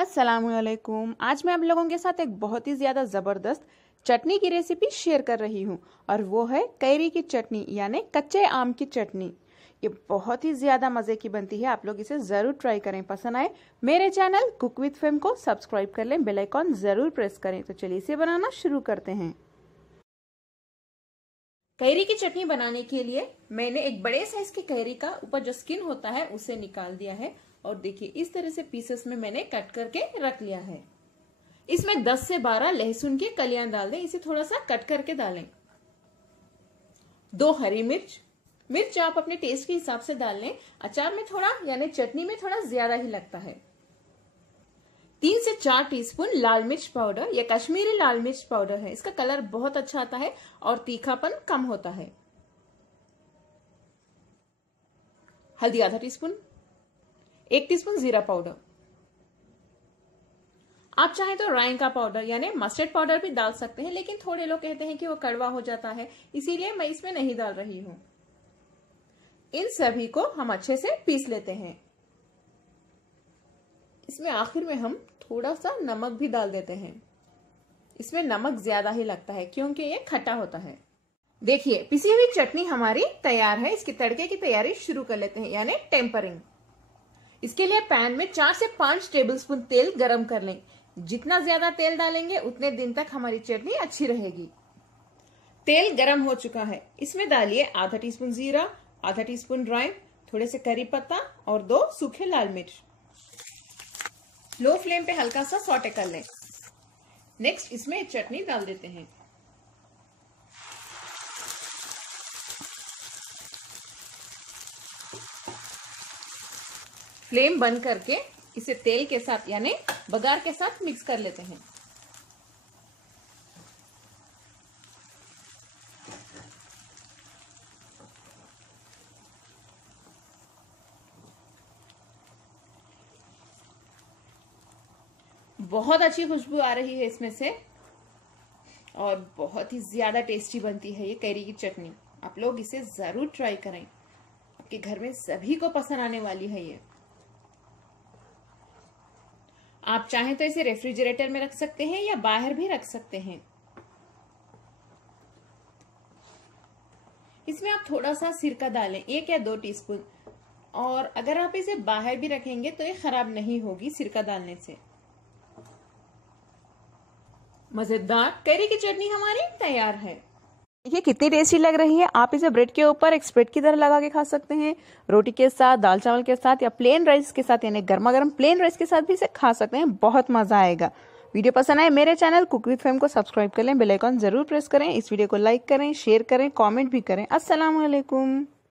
अस्सलामुअलैकुम। आज मैं आप लोगों के साथ एक बहुत ही ज्यादा जबरदस्त चटनी की रेसिपी शेयर कर रही हूँ और वो है कैरी की चटनी यानी कच्चे आम की चटनी। ये बहुत ही ज्यादा मजे की बनती है, आप लोग इसे जरूर ट्राई करें। पसंद आए मेरे चैनल कुक विद फेम को सब्सक्राइब कर लें, बेल आइकॉन जरूर प्रेस करें। तो चलिए इसे बनाना शुरू करते हैं। कैरी की चटनी बनाने के लिए मैंने एक बड़े साइज की कैरी का ऊपर जो स्किन होता है उसे निकाल दिया है और देखिए इस तरह से पीसेस में मैंने कट करके रख लिया है। इसमें 10 से 12 लहसुन की कलियां डाल दें, इसे थोड़ा सा कट करके डालें। 2 हरी मिर्च आप अपने टेस्ट के हिसाब से डाल लें। अचार में थोड़ा यानी चटनी में थोड़ा ज्यादा ही लगता है। 3 से 4 टीस्पून लाल मिर्च पाउडर, यह कश्मीरी लाल मिर्च पाउडर है, इसका कलर बहुत अच्छा आता है और तीखापन कम होता है। हल्दी आधा टीस्पून, 1 टीस्पून जीरा पाउडर। आप चाहें तो राई का पाउडर यानी मस्टर्ड पाउडर भी डाल सकते हैं, लेकिन थोड़े लोग कहते हैं कि वो कड़वा हो जाता है, इसीलिए मैं इसमें नहीं डाल रही हूं। इन सभी को हम अच्छे से पीस लेते हैं। इसमें आखिर में हम थोड़ा सा नमक भी डाल देते हैं। इसमें नमक ज्यादा ही लगता है क्योंकि ये खट्टा होता है। देखिए पिसी हुई चटनी हमारी तैयार है। इसकी तड़के की तैयारी शुरू कर लेते हैं यानी टेम्परिंग। इसके लिए पैन में 4 से 5 टेबलस्पून तेल गरम कर लें। जितना ज्यादा तेल डालेंगे उतने दिन तक हमारी चटनी अच्छी रहेगी। तेल गरम हो चुका है, इसमें डालिए आधा टीस्पून जीरा, आधा टीस्पून राई, थोड़े से करी पत्ता और 2 सूखे लाल मिर्च। लो फ्लेम पे हल्का सा सौटे कर लें। नेक्स्ट इसमें चटनी डाल देते हैं। फ्लेम बंद करके इसे तेल के साथ यानी बघार के साथ मिक्स कर लेते हैं। बहुत अच्छी खुशबू आ रही है इसमें से और बहुत ही ज्यादा टेस्टी बनती है ये कैरी की चटनी। आप लोग इसे जरूर ट्राई करें, आपके घर में सभी को पसंद आने वाली है ये। आप चाहें तो इसे रेफ्रिजरेटर में रख सकते हैं या बाहर भी रख सकते हैं। इसमें आप थोड़ा सा सिरका डालें, 1 या 2 टीस्पून। और अगर आप इसे बाहर भी रखेंगे तो ये खराब नहीं होगी सिरका डालने से। मजेदार कैरी की चटनी हमारी तैयार है। ये कितनी टेस्टी लग रही है। आप इसे ब्रेड के ऊपर एक स्प्रेड की तरह लगा के खा सकते हैं, रोटी के साथ, दाल चावल के साथ या प्लेन राइस के साथ यानी गर्मा गर्म प्लेन राइस के साथ भी इसे खा सकते हैं। बहुत मजा आएगा। वीडियो पसंद आए मेरे चैनल कुक विद फेम को सब्सक्राइब कर लें, बेल आइकॉन जरूर प्रेस करें। इस वीडियो को लाइक करें, शेयर करें, कमेंट भी करें। अस्सलाम वालेकुम।